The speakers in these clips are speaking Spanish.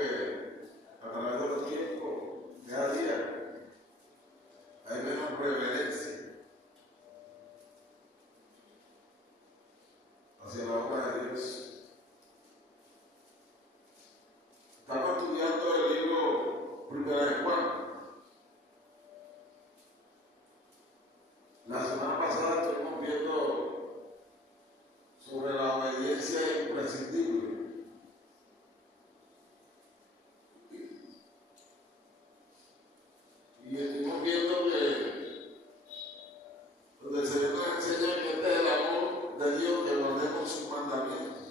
que a través de los tiempos, cada día, hay menos reverencia hacia la obra de Dios. Estamos estudiando el libro 1 de Juan. La semana pasada estuvimos viendo sobre la obediencia imprescindible. Y estuvimos viendo que donde el Señor nos enseña que este es el amor de Dios, que guardemos sus mandamientos.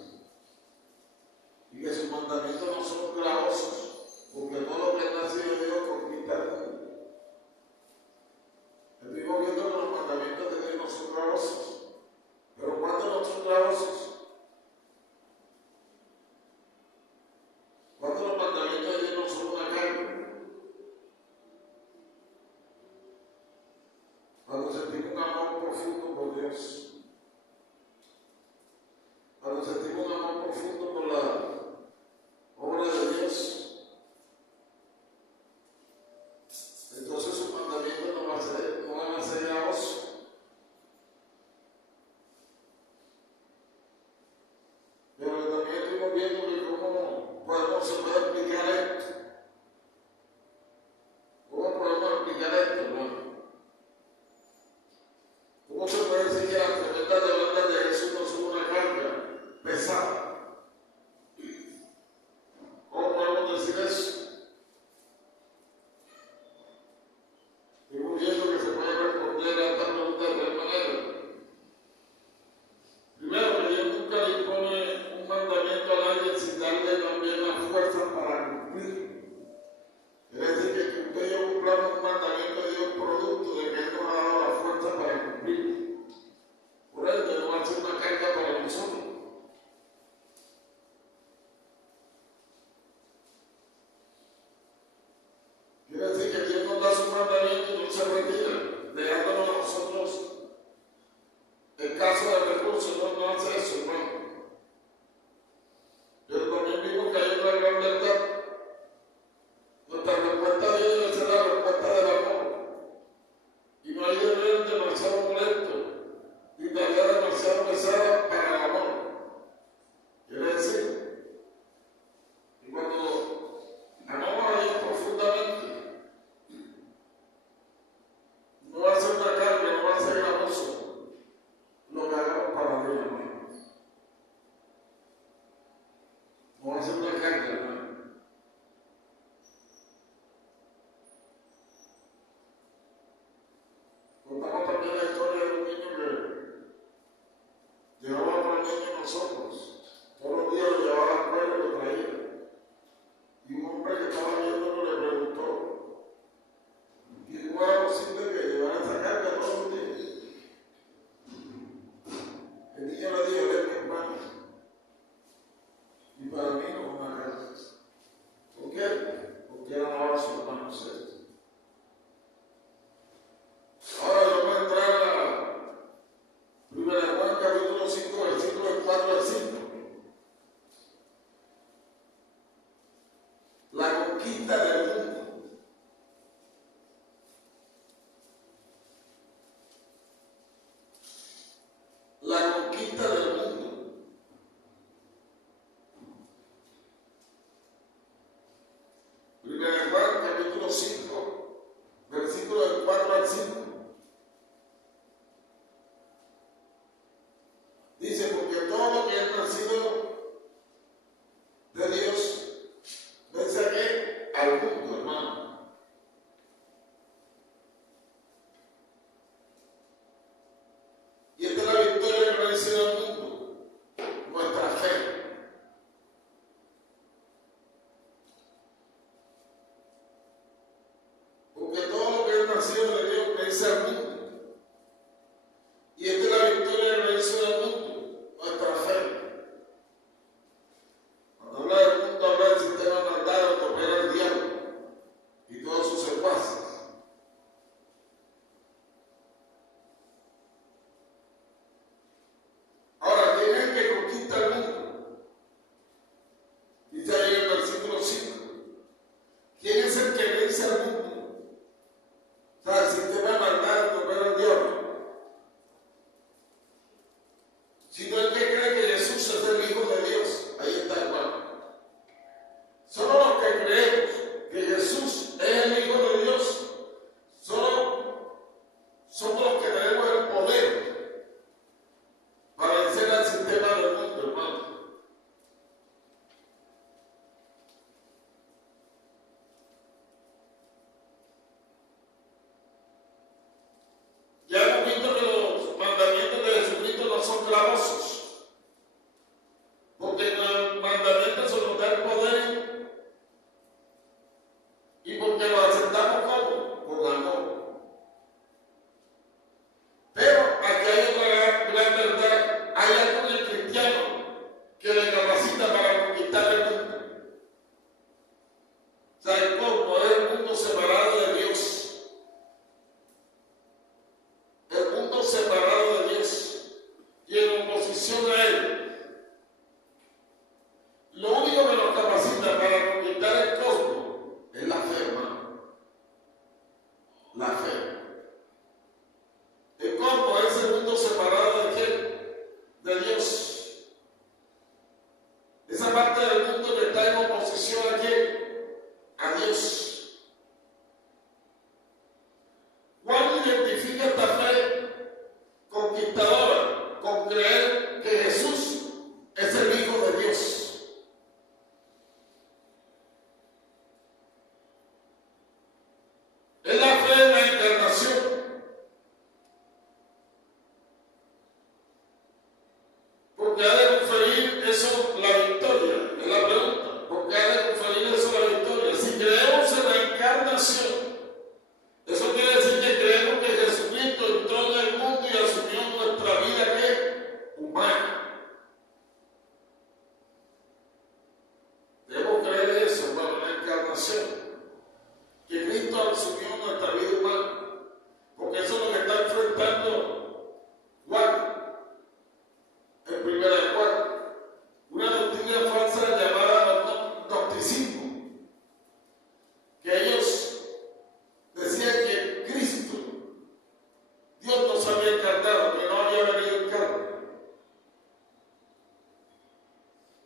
Y que sus mandamientos no son gravosos, porque todo lo que es nacido de Dios conquista el mundo. Estuvimos viendo que los mandamientos de Dios no son gravosos. Pero ¿cuándo no son gravosos? Cuando los mandamientos de Dios no son una carga. Cuando sentimos un amor profundo por Dios. Cuando sentimos un amor profundo por la obra de Dios. Entonces sus mandamientos no van a ser gravosos. Pero también estuvimos viendo que cómo se puede explicar esto. ¿Cómo podemos explicar esto, hermano? ¿Cómo se puede decir que las tremendas demandas de Jesús no son una carga pesada? ¿Cómo podemos decir eso? Estamos viendo que se puede responder a esta pregunta de tres maneras. Primero, que Dios nunca le impone un mandamiento a nadie sin darle también la fuerza para cumplir. Es decir, que usted y yo cumplamos un mandamiento de Dios producto de que Él nos ha dado la fuerza para cumplir. Por ende, no va a ser una carga para nosotros. Quiere decir que Dios nos da su mandamiento y no se retira, dejándonos a nosotros el caso de recursos. No hace eso, hermano. Pero también vimos que hay una gran verdad. Nuestra respuesta a Dios debe ser la respuesta del amor. Y no hay deber demasiado molesto, ni tarea demasiado pesada para el amor. Quiere decir que cuando amamos a Dios profundamente, no va a ser una carga, no va a ser gravoso lo que hagamos para Dios, hermano. No va a ser una carga, hermano. Contamos también la historia de un niño que llevaba con el niño nosotros. Todos los días lo llevaba a la escuela y lo traía. Y un hombre que estaba viéndolo le preguntó que cómo era posible que llevara esa carga todos los días. El niño le dijo: él es mi hermano. Y para mí no es una carga. ¿Por qué? Porque él amaba a su hermano cerca. Ahora vamos a entrar a 1 de Juan capítulo 5, versículos 4 al 5. La conquista del mundo. La conquista del mundo. Primera de Juan capítulo 5, versículos del 4 al 5. Dice: porque todo lo que es nacido de Dios vence a qué? Al mundo, hermano. Y esta es la victoria que vence al mundo, nuestra fe. Porque todo lo que es nacido de Dios vence al mundo. Y esta es la victoria que vence al mundo, nuestra fe.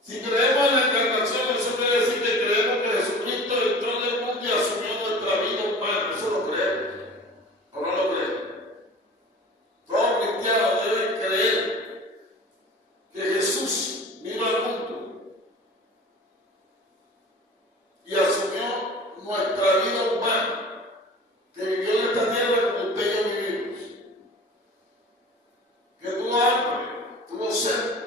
Si creemos en la encarnación, eso quiere decir que creemos que Jesucristo entró en el mundo y asumió nuestra vida humana. Eso lo creemos. ¿O no lo creemos? Todo cristiano debe creer que Jesús vino al mundo y asumió nuestra vida humana, que vivió en esta tierra como usted y yo vivimos, que tuvo hambre, tuvo sed.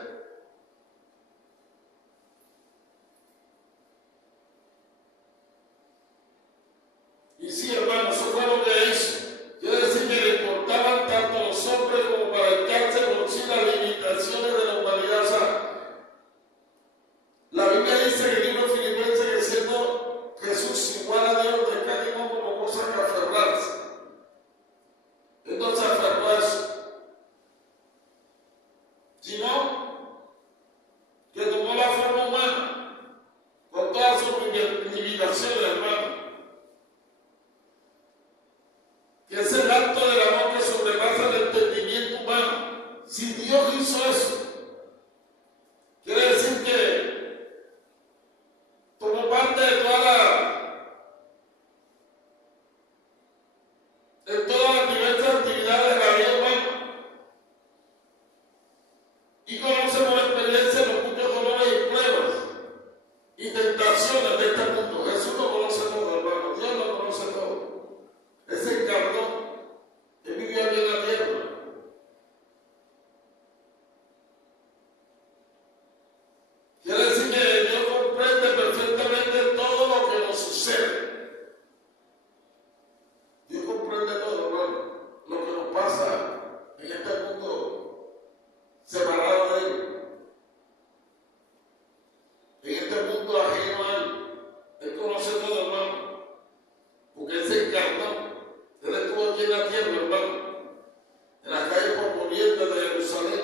Y sí, hermano, eso fue lo que hizo. Quiere decir que le importaban tanto a los hombres como para echarse por encima las limitaciones de la humanidad. O sea, la Biblia dice en el libro de Filipenses que siendo Jesús igual a Dios, descargó como cosa que aferrarse. Él no se aferró a eso, sino que tomó la forma humana con todas sus limitaciones, hermano. Que es el acto del amor que sobrepasa el entendimiento humano. Si Dios hizo eso, quiere decir que tomó parte de todas las diversas actividades de la vida humana y conoce por experiencia los muchos dolores y pruebas y tentaciones de este mundo. Jesús lo conoce todo, hermano. Dios lo conoce todo. Él se encarnó, Él vivió aquí en la tierra. Quiere decir que Dios comprende perfectamente todo lo que nos sucede. Dios comprende todo, hermano, lo que nos pasa en este mundo separado de Él, en este mundo ajeno a Él. Él conoce todo, hermano, porque Él se encarnó. Él estuvo aquí en la tierra, hermano, en las calles polvorientas de Jerusalén.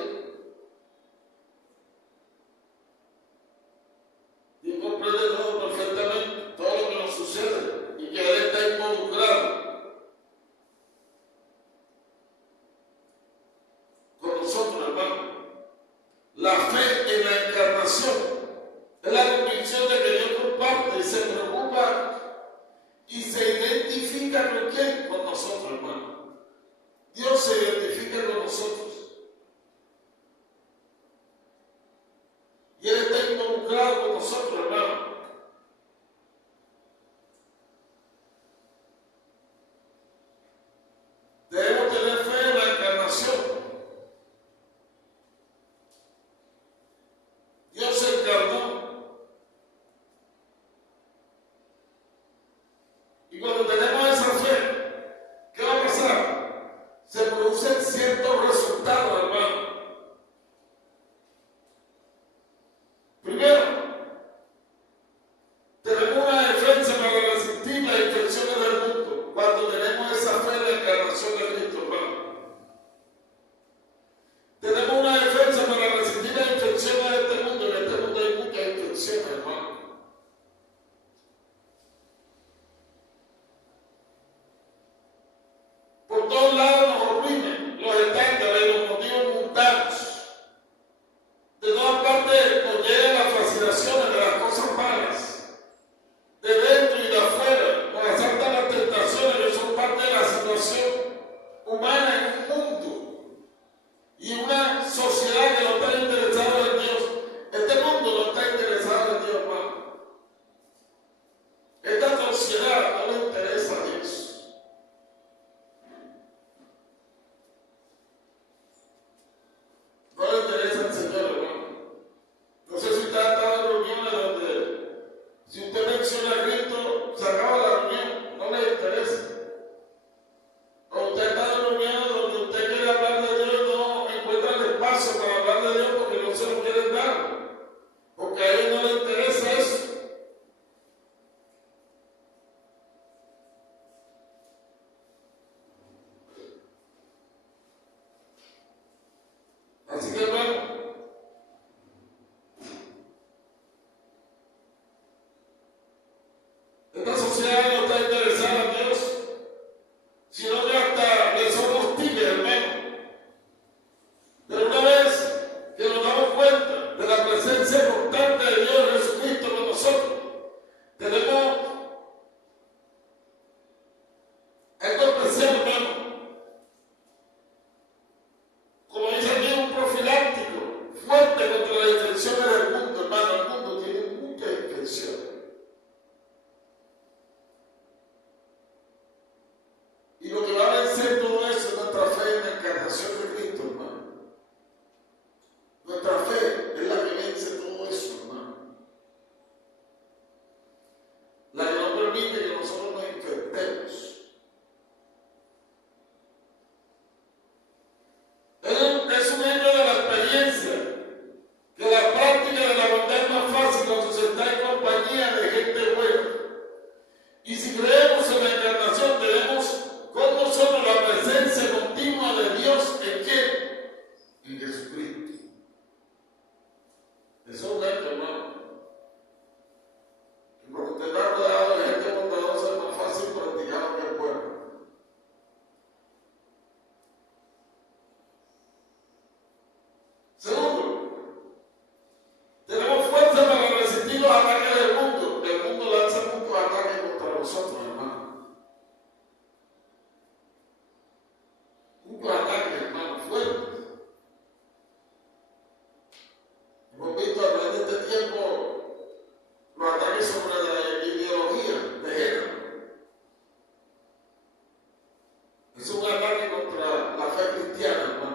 Dios comprende todo perfectamente, todo lo que nos sucede, y que Él está involucrado con nosotros, hermano. La fe en la encarnación es la convicción de que Dios comparte y se preocupa y se identifica con quién, con nosotros, hermano. Dios se identifica con nosotros. Y Él está involucrado con nosotros, hermano. Debemos tener fe en la encarnación. Dios se encarnó. Y cuando tenemos esa fe, ¿qué va a pasar? Se producen ciertos resultados, hermano. Primero, tenemos una defensa para resistir las infecciones del mundo cuando tenemos esa fe en la encarnación de Cristo, hermano. Tenemos una defensa para resistir las infecciones de este mundo. En este mundo hay muchas infecciones, hermano. Por todos lados nos oprimen los estándares y los motivos mundanos. De todas partes nos llegan las fascinaciones de las cosas malas. De dentro y de afuera nos asaltan las tentaciones que son parte de la situación humana en un mundo y una sociedad que no está interesada en Dios. Este mundo no está interesado en Dios, hermano. Esta sociedad no le interesa a Dios. No le interesa al Señor, hermano. No sé si usted ha estado en reuniones intenciones del mundo, hermano, el mundo tiene muchas intenciones. Y lo que va a vencer todo eso es nuestra fe en la encarnación de Cristo, hermano. Nuestra fe es la que vence todo eso, hermano. La que no permite que nosotros nos infectemos. Es un ejemplo de la experiencia, que la práctica de la bondad es más fácil cuando se está en compañía de gente buena. Y si creemos en la encarnación, tenemos con nosotros la presencia continua de Dios. ¿En quién? En Jesucristo. Eso es un ejemplo, hermano. Y cuando usted está rodeado de gente bondadosa, es más fácil practicar lo que es bueno. Segundo, tenemos fuerza para resistir los ataques del mundo. El mundo lanza muchos ataques contra nosotros, hermano. Muchos ataques, hermano, fuertes. Hemos visto a través de este tiempo los ataques sobre la ideología de género. Es un ataque contra la fe cristiana, hermano.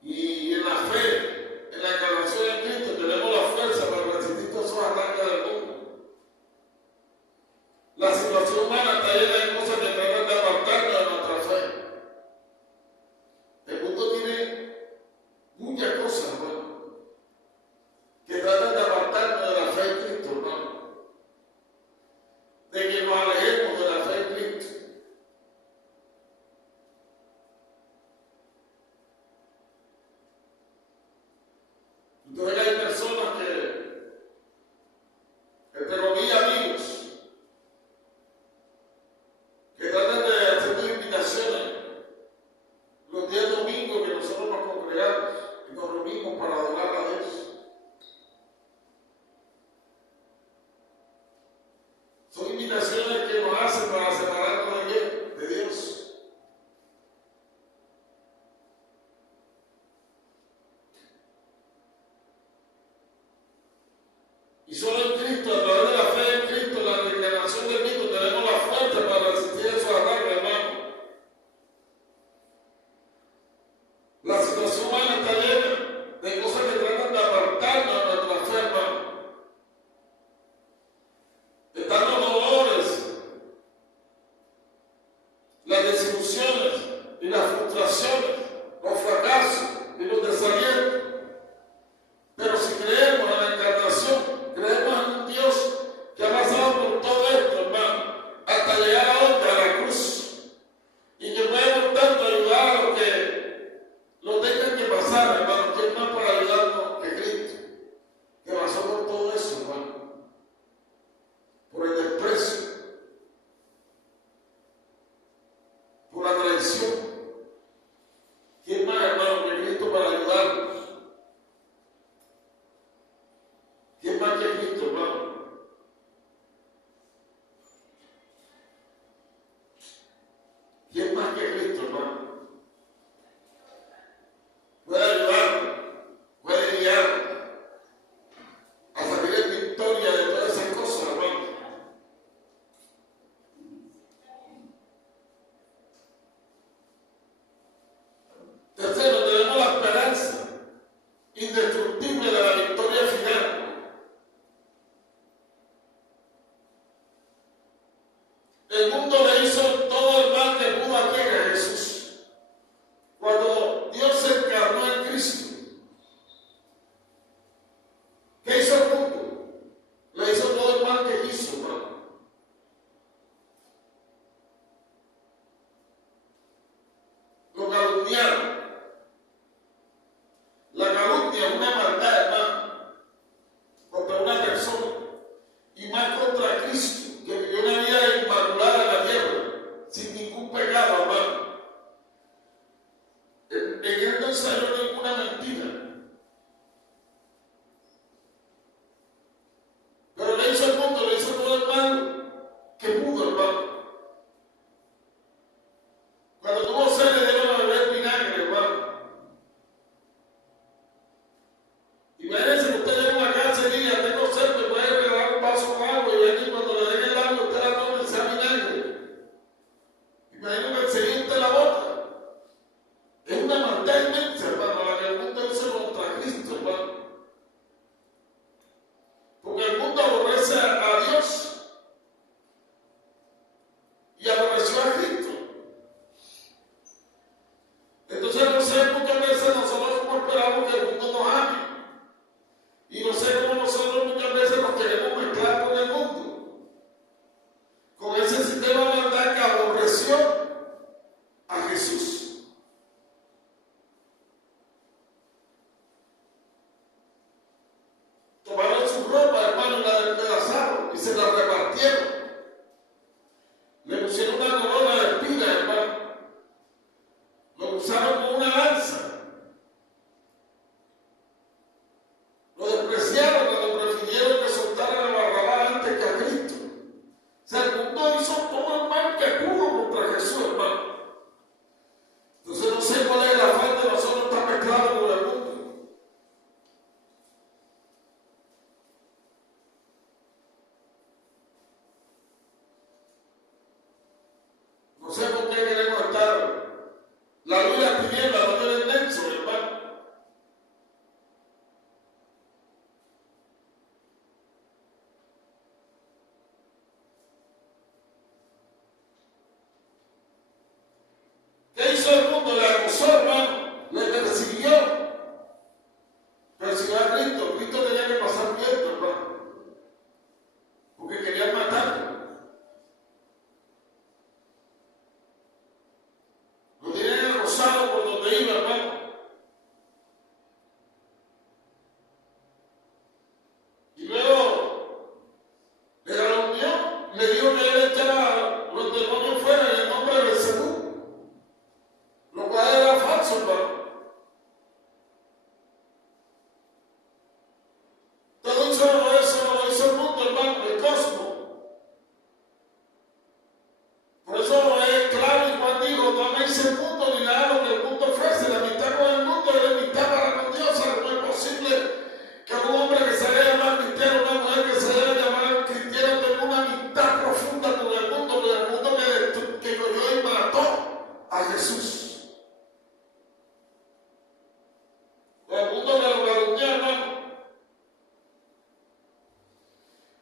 Y en la fe, en la encarnación de Cristo, tenemos la fuerza para resistir todos esos ataques del mundo. La situación humana está llena de cosas que tratan de apartarnos de nuestra fe. El mundo tiene muchas cosas, hermano, que tratan de apartarnos de la fe en Cristo, hermano. De que nos alejemos de la fe en Cristo. Entonces hay personas que, entre comillas, amigos, que tratan de hacer invitaciones los días domingos que nosotros nos congregamos y nos reunimos para adorar a Dios. Son invitaciones que nos hacen para separarnos de quién, de Dios. Y solo en Cristo, a través de la fe en Cristo, la reencarnación de Cristo, tenemos la fuerza para resistir esos ataques, hermano. La situación humana está llena de cosas que tratan de apartarnos de nuestra fe, hermano. Están los dolores, las desilusiones y las frustraciones, los fracasos y los desalientos. Pero si creemos en la encarnación, creemos en un Dios que ha pasado por todo esto, hermano, hasta llegar a la cruz, y que puede por tanto ayudar a los que lo tengan que pasar, hermano. ¿Quién más para ayudarnos que Cristo, que pasó por todo eso, hermano? Por el desprecio, por la traición. ¿Quién más, hermano, que Cristo para ayudarnos? ¿Quién más que Cristo, hermano? ¿Quién más que Cristo, hermano? Puede ayudarnos, puede guiarnos a salir en victoria de todas esas cosas, hermano. Tercero, tenemos la esperanza indestructible de la victoria final. El mundo le hizo todo el mal que pudo a quien, a Jesús. Cuando Dios se encarnó en Cristo, ¿qué hizo el mundo? Le hizo todo el mal que quiso, hermano. Lo calumniaron. La calumnia es una maldad, hermano, contra una persona, y más contra Cristo, que vivió una vida inmaculada en la tierra, sin ningún pecado, hermano. En él no salió ninguna mentira. Pero le hizo al mundo, le hizo todo el mal que pudo, hermano. por qué queremos estar la luz y la tiniebla, no tienen nexo, hermano. ¿Qué hizo el mundo? Le acusó, hermano, le persiguió a Cristo. Cristo tenía que pasar tiempo, hermano, porque querían matarlo. Lo tenían acosado por donde iba, hermano. Y luego le reunió, le dijo que él echaba los demonios fuera en el nombre de Belcebú, lo cual era falso, hermano. Todo eso lo hizo el mundo, hermano, el cosmos. Por eso es claro y Juan dijo, no améis el mundo ni nada lo que el mundo ofrece. La amistad con el mundo es la amistad para con Dios. No es posible que un hombre que se haya llamado cristiano, una mujer que se haya llamado cristiano, tenga una amistad profunda con el mundo que cogió y mató a Jesús. Con el mundo que lo calumnió, hermano.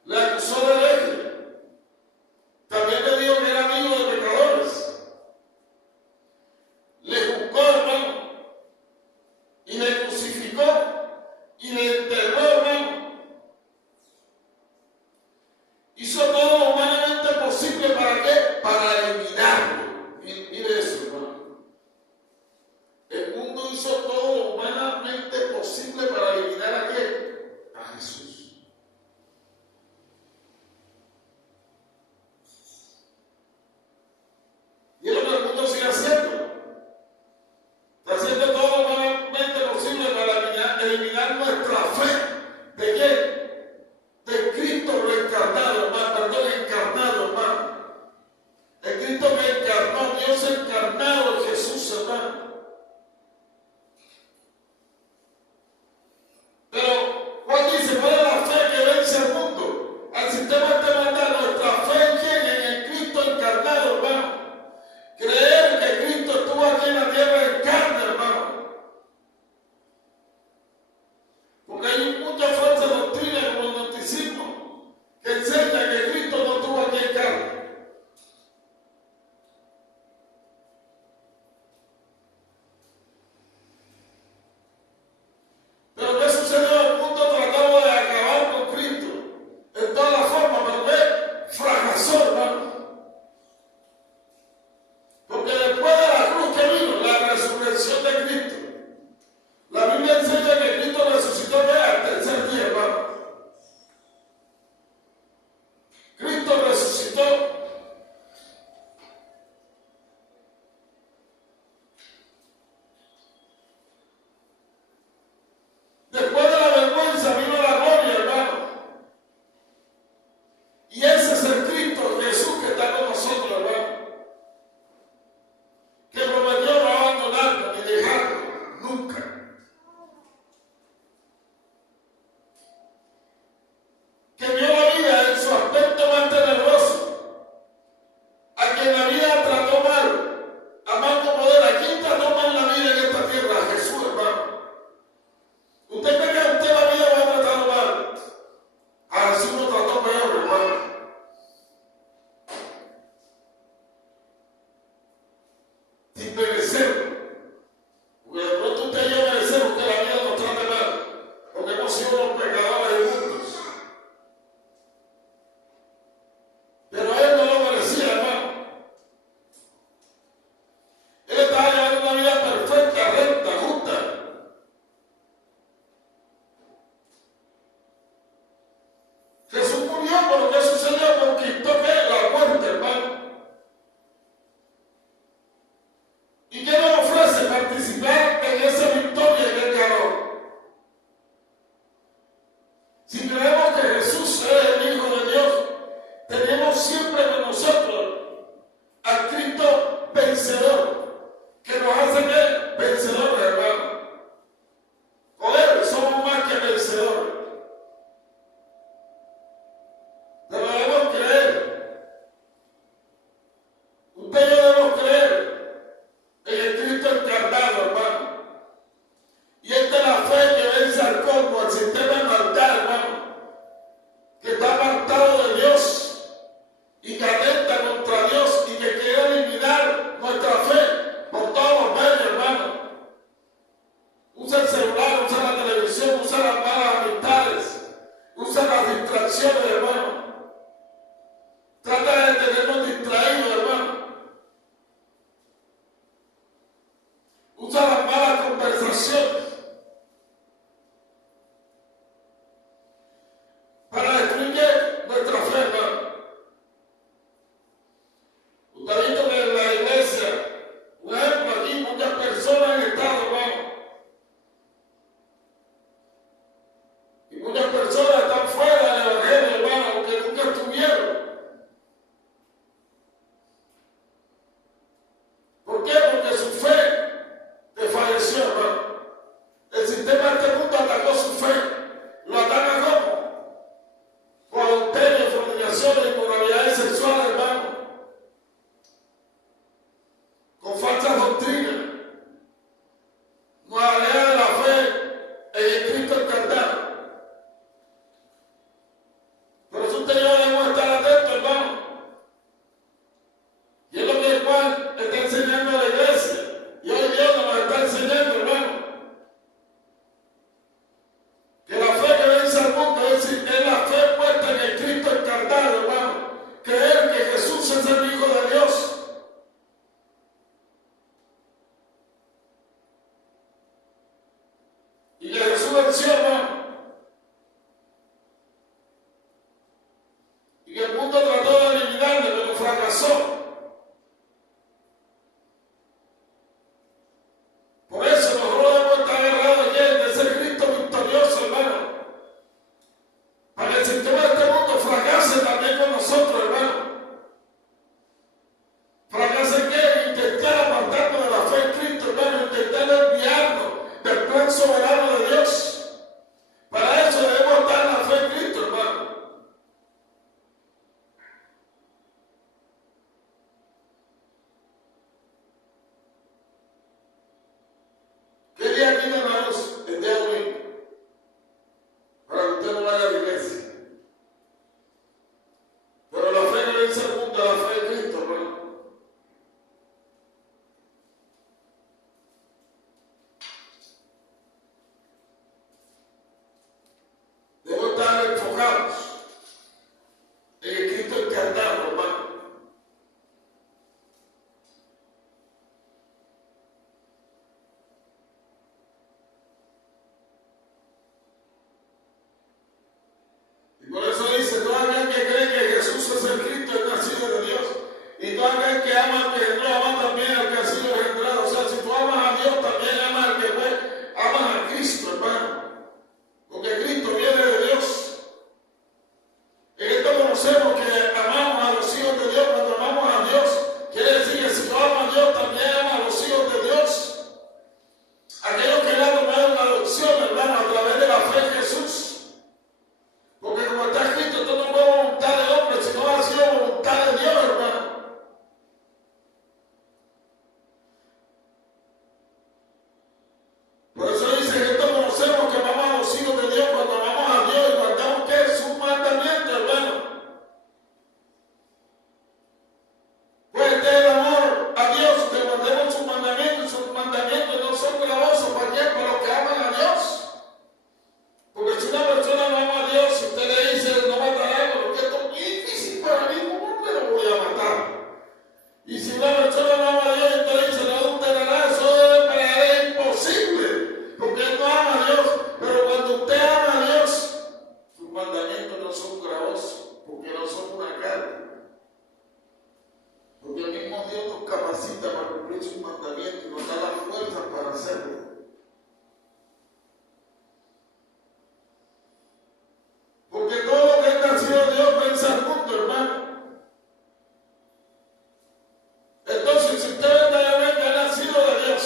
Le acusó de hereje. También le dijo que era amigo de pecadores. Le juzgó, hermano, y le crucificó y le enterró, hermano. Hizo todo humanamente posible, ¿para qué? Para eliminarlo. Mire eso, hermano. El mundo hizo todo humanamente posible para eliminar a quién? A Jesús. Y es lo que el mundo sigue haciendo. Está haciendo todo humanamente posible para eliminar nuestra fe. ¿De quién? De Cristo reencarnado, hermano. Perdón, encarnado, hermano. El Cristo que encarnó, Dios encarnado en Jesús, hermano. Pero Juan dice, ¿cuál es la fe que vence al mundo? Al sistema de maldad, nuestra fe en quién? En el Cristo encarnado, hermano. Creer que Cristo estuvo aquí en la tierra en carne, hermano. Porque hay mucha falsa doctrina como el gnosticismo que enseña que Cristo no estuvo aquí en carne. Pero ¿qué sucedió? El mundo trataba de acabar con Cristo en todas las formas, pero él fracasó, hermano. Porque después de la cruz que vino, la resurrección de Cristo, la Biblia enseña que Cristo resucitó al tercer día, hermano. Cristo resucitó. Después de la vergüenza vino la gloria, hermano. Y ese es el Cristo Jesús que está con nosotros, hermano. Que prometió no abandonarnos ni dejarnos nunca. Que vio la vida en su aspecto más tenebroso. A quien la vida trató mal, a más no poder. ¿A quién trató mal la vida en esta tierra? A Jesús, hermano. ¿Usted cree que a usted la vida va a tratar mal? A Jesús lo trató peor, hermano. Sin merecerlo. Porque de pronto usted y yo merecemos que la vida nos trate mal, porque hemos sido los pecadores inmundos. Pero él no lo merecía, hermano. Él estaba llevando una vida perfecta, recta, justa. Jesús murió por lo que sucedió, conquistó que la muerte, hermano. ¿Y qué nos enseñando a la iglesia. Y hoy Dios nos está enseñando, hermano, que la fe que vence al mundo es la fe puesta en el Cristo encarnado, hermano. Creer que Jesús es el Hijo de Dios. Y que Jesús venció, hermano. Y que el mundo trató de eliminarle, pero fracasó. Por eso nosotros debemos estar agarrados ya de ese Cristo victorioso, hermano. Para que el sistema de este mundo fracase también con nosotros, hermano. ¿Fracase en qué? Intentar apartarnos de la fe en Cristo, hermano. Intentar desviarnos del plan soberano de Dios. Para eso debemos estar en la fe en Cristo, hermano. ¿Qué día tiene, hermanos, el día de hoy? Para que usted no vaya a la iglesia. Pero la fe que vence al mundo es la fe de Cristo, hermano. Debemos estar enfocados en el Cristo encarnado, hermano. Y por eso dice, todo aquel que cree que Jesús es el Cristo, es nacido de Dios. Y todo aquel que ama al que engendró, ama también al que ha sido engendrado. O sea, si tú amas a Dios, también amas al que fue, amas a Cristo, hermano. Porque Cristo viene de Dios. En esto conocemos que amamos a los hijos de Dios. Cuando amamos a Dios, quiere decir que si yo amo a Dios, también amo a los hijos de Dios. Aquellos que le han tomado una adopción, hermano, a través de la fe en Jesús. Porque como está escrito, esto no fue voluntad de hombre, sino ha sido voluntad de Dios, hermano. Por eso dice que esto conocemos que amamos a los hijos de Dios cuando amamos a Dios y guardamos que es sus mandamientos, hermano. Pues este es el amor a Dios, que guardemos sus mandamientos, y sus mandamientos no son gravosos para quién, para los que aman a Dios. Porque si una persona no ama a Dios, si usted le dice no matará, porque esto es muy difícil para mí, ¿cómo me lo voy a matar? Y si una persona no ama a Dios y usted le dice no adulterará, eso para él es imposible, porque él no ama a Dios. Pero cuando usted ama a Dios, sus mandamientos no son gravosos, porque no son una carga. Porque el mismo Dios nos capacita para cumplir sus mandamientos y nos da la fuerza para hacerlo. Porque todo lo que es nacido de Dios vence al mundo, hermano. Entonces, si usted verdaderamente ha nacido de Dios,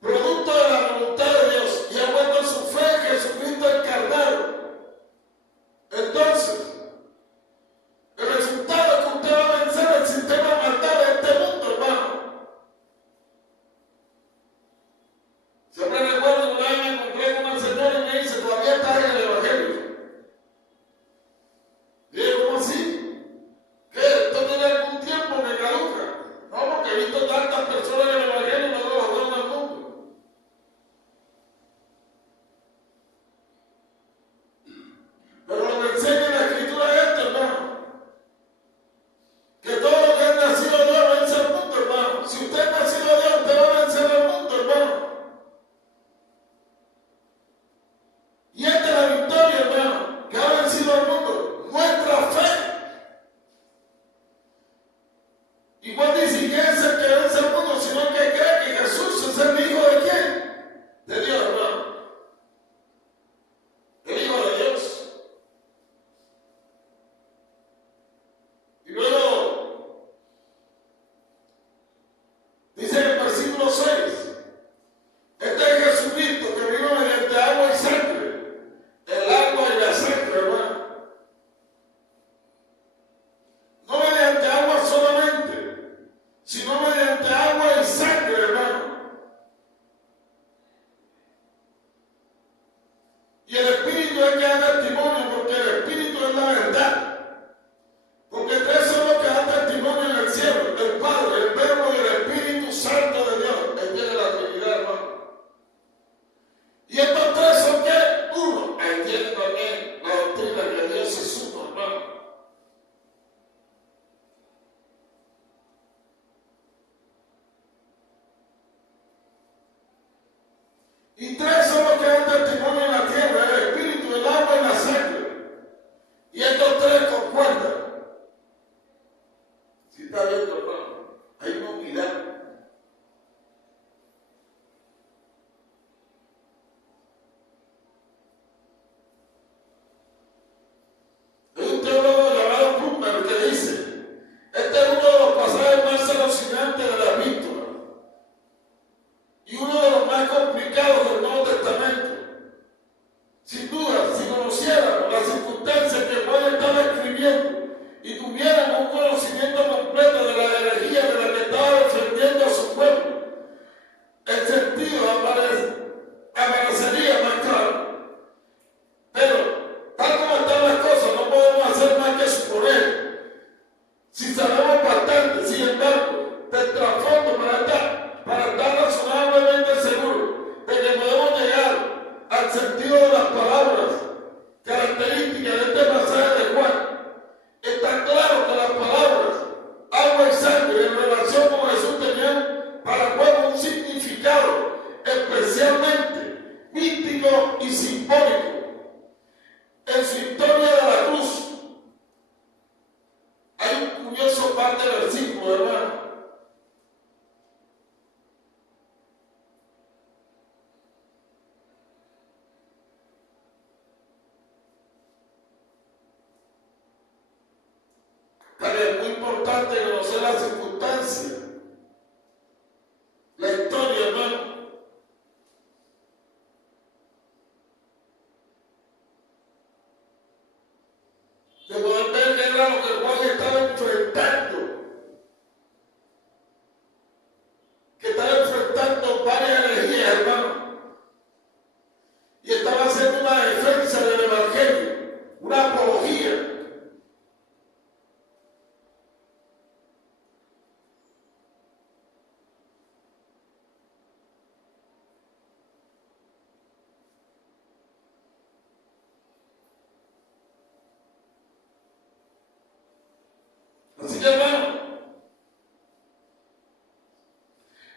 producto de la voluntad de Dios, y ha puesto su fe en Jesucristo encarnado, entonces, el resultado es que usted va a vencer el sistema mortal de este mundo, hermano. Siempre recuerdo que una vez me encontré con una señora y me dice, todavía estás en el Evangelio. Digo, ¿cómo así? ¿Qué? ¿Esto tiene algún tiempo que caduca? No, porque he visto tantas personas en el Evangelio y no lo bajaron al mundo. Pero lo que enseña la Escritura es esto, hermano. Que todo lo que es nacido de Dios vence al mundo, hermano. Si usted es nacido de Dios, usted va a vencer al mundo, hermano. Y esta es la victoria, hermano, que ha vencido al mundo. Nuestra fe. Igual dice que es el que vence al mundo, sino que cree que Jesús es el Hijo de quién? De Dios, hermano. El Hijo de Dios. Y luego dice en el versículo 6, este es Jesucristo que vino mediante agua y sangre, el agua y la sangre, hermano. No mediante agua solamente, sino mediante Y tres son los que dan testimonio en la tierra: el espíritu, el agua y la sangre. Y estos tres concuerdan. Si está viendo, hermano, hay una unidad. Hay un teólogo llamado Plummer que dice: este es uno de los pasajes más alucinantes de la Epístola y uno de los más complicados del Nuevo Testamento. Sin duda, si conociéramos las circunstancias que Juan estaba escribiendo y tuviéramos un conocimiento completo de la herejía de la que estaba defendiendo a su pueblo, el sentido aparecería más claro. Pero, tal como están las cosas, no podemos hacer más que suponer. Si sabemos bastante, sin embargo, del trasfondo para estar razonablemente seguros de que podemos llegar al sentido de las palabras características de este pasaje de Juan, está claro que las palabras agua y sangre en relación con Jesús tenían para Juan un significado especialmente místico y simbólico. En su historia de la cruz hay un curioso par de versículos, hermano. Es muy importante conocer las circunstancias, la historia, hermano. De poder ver que era lo que Juan estaba enfrentando. Que estaba enfrentando varias herejías, hermano. Y estaba haciendo una defensa del Evangelio, una apología. Así que, hermano,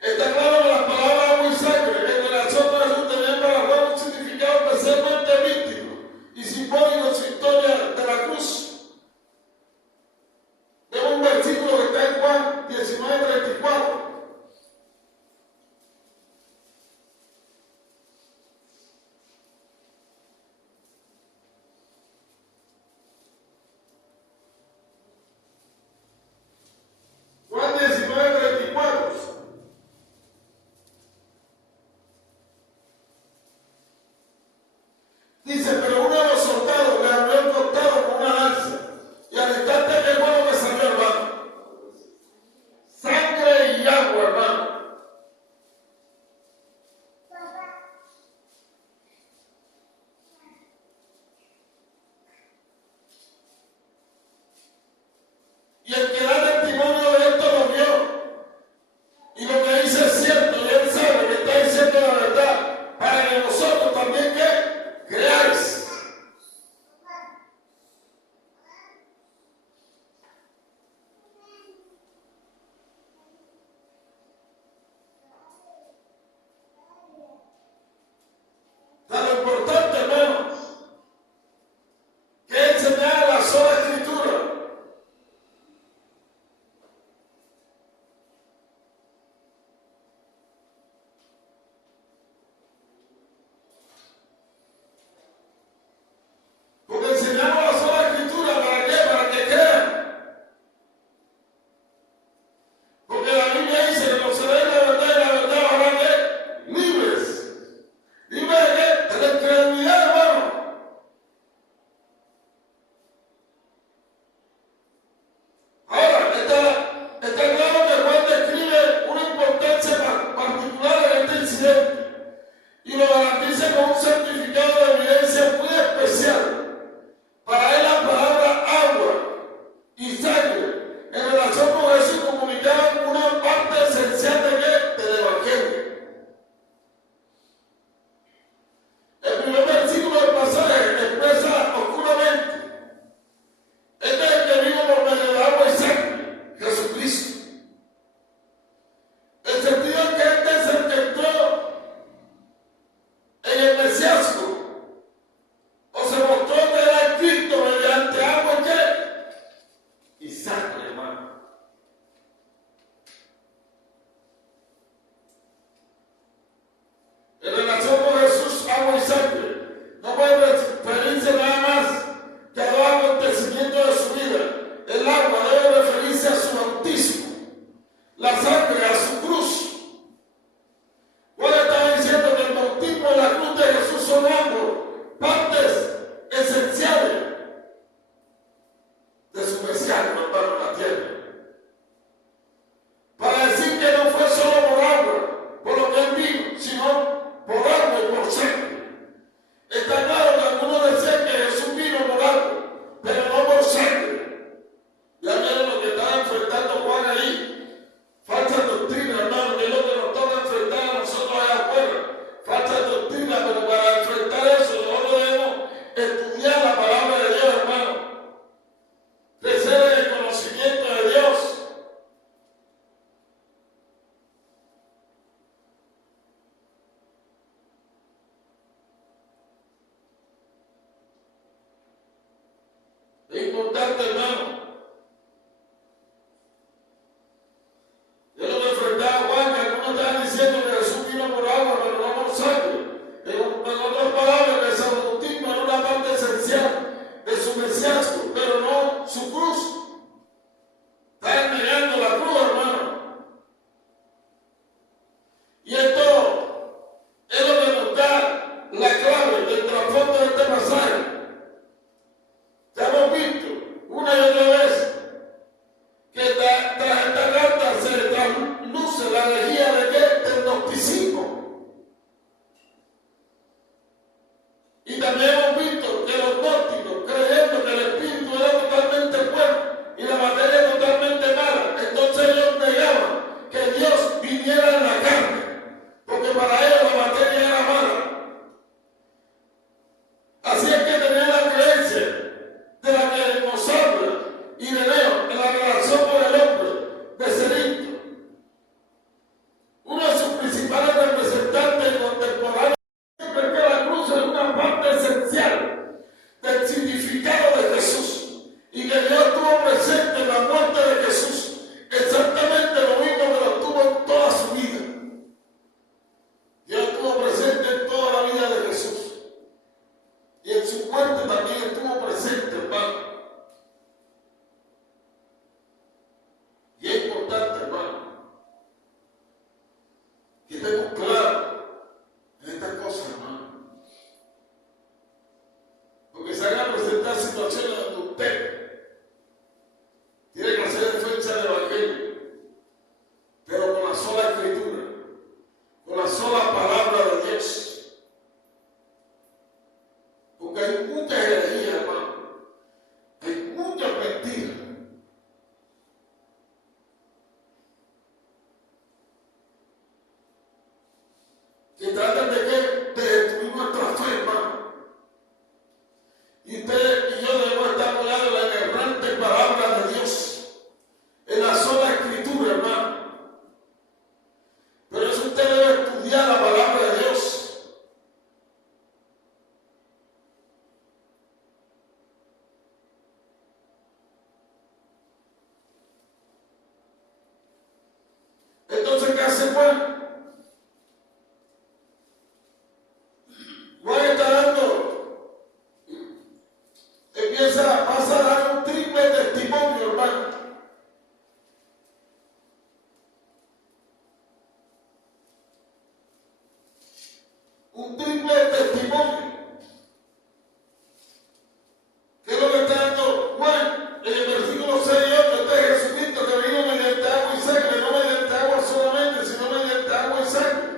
está claro que las palabras agua y sangre en relación con Jesús tenían para Juan un significado especialmente místico y simbólico en su historia de la cruz. Vemos un versículo que está en Juan 19:34. Juan 19:34. Dice: pero uno de los soldados le abrió el costado con una lanza, y al instante que bueno que salió, hermano, sangre y agua, hermano. Y el que da testimonio de esto lo vio. Y lo que dice es cierto, y él sabe que está diciendo la verdad, para que nosotros también creáis. Tan importante, hermanos, que enseñar la sola escritura. Porque enseñamos la sola escritura, ¿para qué? Para que crean. Porque la Biblia dice que conoceréis la verdad y la verdad os hará ¿qué? Libres. ¿Libres de qué? De la incredulidad, hermano. Ahora, está claro que Juan describe una importancia particular en este incidente y lo garantiza con un certificado de evidencia muy especial. Para él la palabra agua y sangre en relación con Jesús comunicaban una parte esencial importante, hermano. Yo lo que enfrentaba a Juan, que algunos estaban diciendo que Jesús vino por agua, pero no por sangre. En otras palabras, que el sacerdotismo era una parte esencial de su mesiasco, pero no su cruz. Están negando la cruz, hermano. Y esto es lo que nos da la clave del trasfondo de este pasaje. Ya hemos visto una y otra vez que tras esta carta se trasluce la herejía de qué? Del gnosticismo. Y también hemos visto que los gnósticos, creyendo que el espíritu era totalmente bueno y la materia totalmente mala, entonces ellos negaban que Dios viniera en la carne, porque para ellos la materia era mala. Así es que tenían la creencia de la que nos habla Ireneo en la relación con el hombre de Cerinto. Uno de sus principales representantes contemporáneos siempre que la cruz es una parte esencial del significado de Jesús y que Dios estuvo presente en la muerte de Jesús, exactamente lo mismo que lo estuvo en toda su vida. Dios estuvo presente en toda la vida de Jesús. Y en su muerte también estuvo presente, hermano. Y es importante, hermano, que estemos claros en estas cosas, hermano. Porque se van a presentar situaciones donde usted tiene que hacer defensa del Evangelio, pero con la sola Escritura, con la sola palabra de Dios. Porque hay mucha herejía, hermano. Hay mucha mentira. Que tratan de qué? De destruir nuestra fe, hermano. Y usted y yo debemos estar apoyados en la errante palabra de Dios, en la sola Escritura, hermano. Pero eso usted debe estudiar la palabra de Dios. Entonces, ¿qué hace Juan? Juan está dando, pasa a dar un triple testimonio, hermano. Un triple testimonio. ¿Qué es lo que está dando Juan? En el versículo 6 y 8 de Jesucristo, que vino mediante agua y sangre, no mediante agua solamente, sino mediante agua y sangre.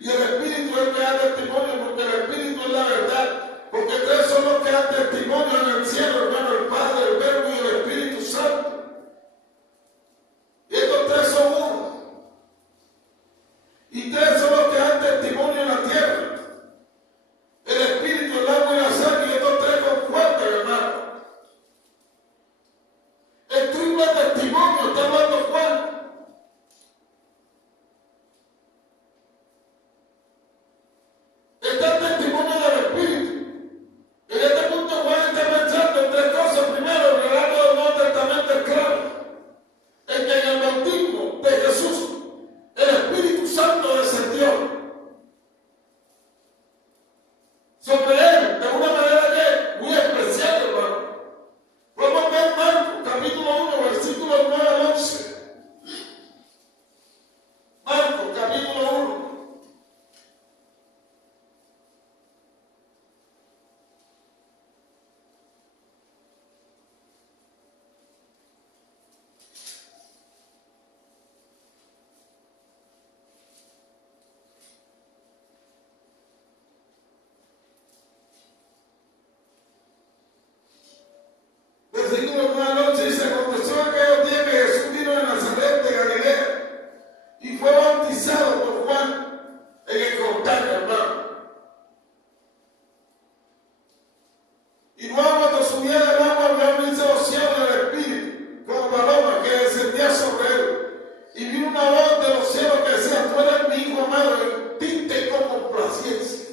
Y el Espíritu es el que da testimonio, porque el Espíritu es la verdad. Porque tres son los que dan testimonio en el cielo, hermano, el Padre, el Verbo y el Espíritu Santo. Y estos tres son uno. Y tres son los que dan testimonio en la tierra. El Espíritu, el agua y la sangre, y estos tres concuerdan, hermano. El triple testimonio está hablando Juan. Está el testimonio del Espíritu. En este punto Juan está pensando en tres cosas. Primero, el relato del Nuevo Testamento es claro. En que en el bautismo de Jesús, el Espíritu Santo descendió sobre él de una manera que muy especial, hermano. Vamos a ver Marcos, capítulo 1, versículos 9 al 11. Marcos, capítulo 1. Versículo 9 al 11 dice: aconteció aquellos días que Jesús vino de Nazaret de Galilea y fue bautizado por Juan en el Jordán, hermano. Y luego cuando subía del agua, vio un los cielos del Espíritu, como paloma que descendía sobre él. Y vino una voz de los cielos que decía: tú eres mi Hijo amado, en ti tengo complacencia.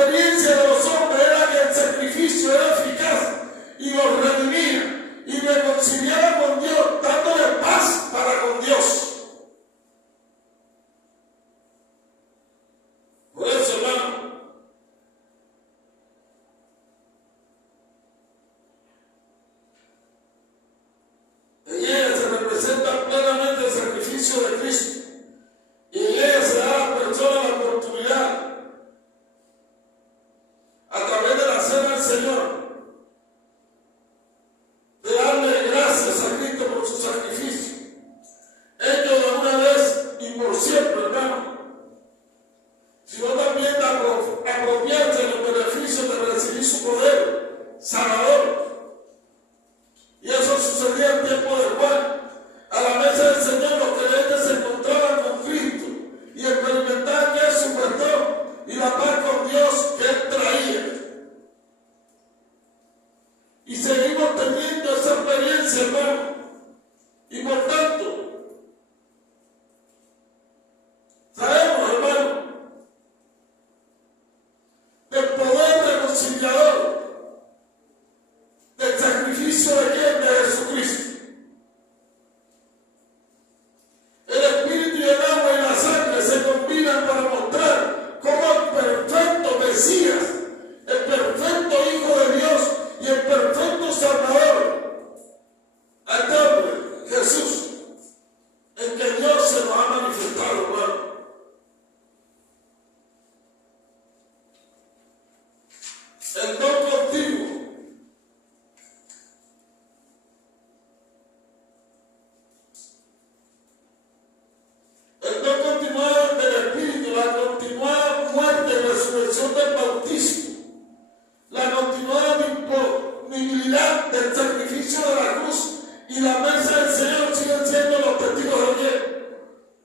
experiencia de los hombres era que el sacrificio era eficaz y los redimía y reconciliaba con Dios, dándole paz para con Dios. Por eso, hermano, en ella se representa plenamente el sacrificio de Cristo. Y en ella se da a la persona la oportunidad, a través de la cena del Señor, de darle gracias a Cristo por su sacrificio, hecho de una vez y por siempre, hermano, sino también de apropiarse de los beneficios de recibir su poder sanador. Y eso sucedía en tiempo de Juan. A la mesa del Señor los creyentes se encontraban con Cristo y experimentaban ya su perdón y la paz con Dios que Él traía. Y seguimos teniendo esa experiencia, hermano. Y por tanto, sabemos, hermano, del poder reconciliador del sacrificio de quién, de Jesucristo. El Espíritu y el agua y la sangre se combinan para mostrar cómo el perfecto Mesías, el perfecto Hijo de Dios y el perfecto Salvador, al hombre, Jesús, en que Dios se nos ha manifestado, hermano. El don continuo. El don continuado del Espíritu, la continuada muerte y resurrección del bautismo, la continuada disponibilidad del sacrificio de la cruz y la mesa del Señor siguen siendo los testigos de quién,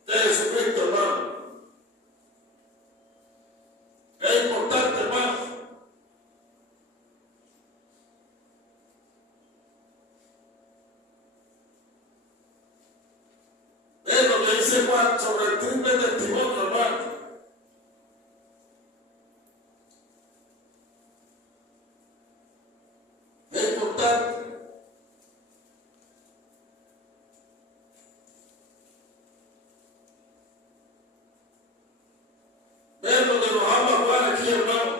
de Jesucristo, hermano. Es importante, hermano. Es lo que dice Juan sobre el triple testimonio, hermano. Es importante. Ven lo que nos habla Juan aquí, hermano.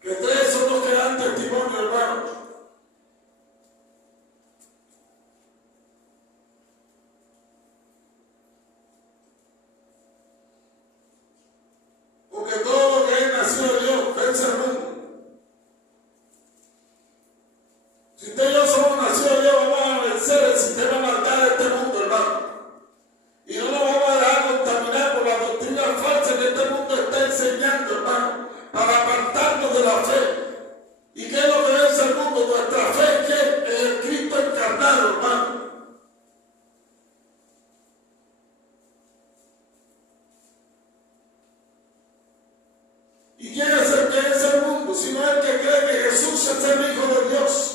Que tres son los que dan testimonio, hermano. Porque todo lo que es nacido de Dios vence al mundo. Si usted y yo somos nacidos de Dios, vamos a vencer el sistema mortal de este mundo, hermano. Y no nos vamos a dejar contaminar por las doctrinas falsas que este mundo está enseñando, hermano, para apartarnos de la fe. ¿Y qué es lo que vence el mundo? Nuestra fe, que es el Cristo encarnado, hermano. ¿Y quién es el que vence el mundo? Sino el que cree que Jesús es el Hijo de Dios.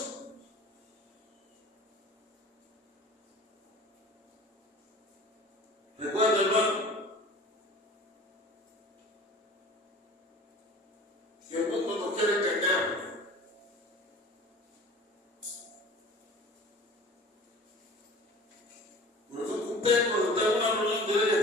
Recuerda, hermano, que el mundo nos quiere engañar. Por eso usted, cuando está en una reunión, tiene que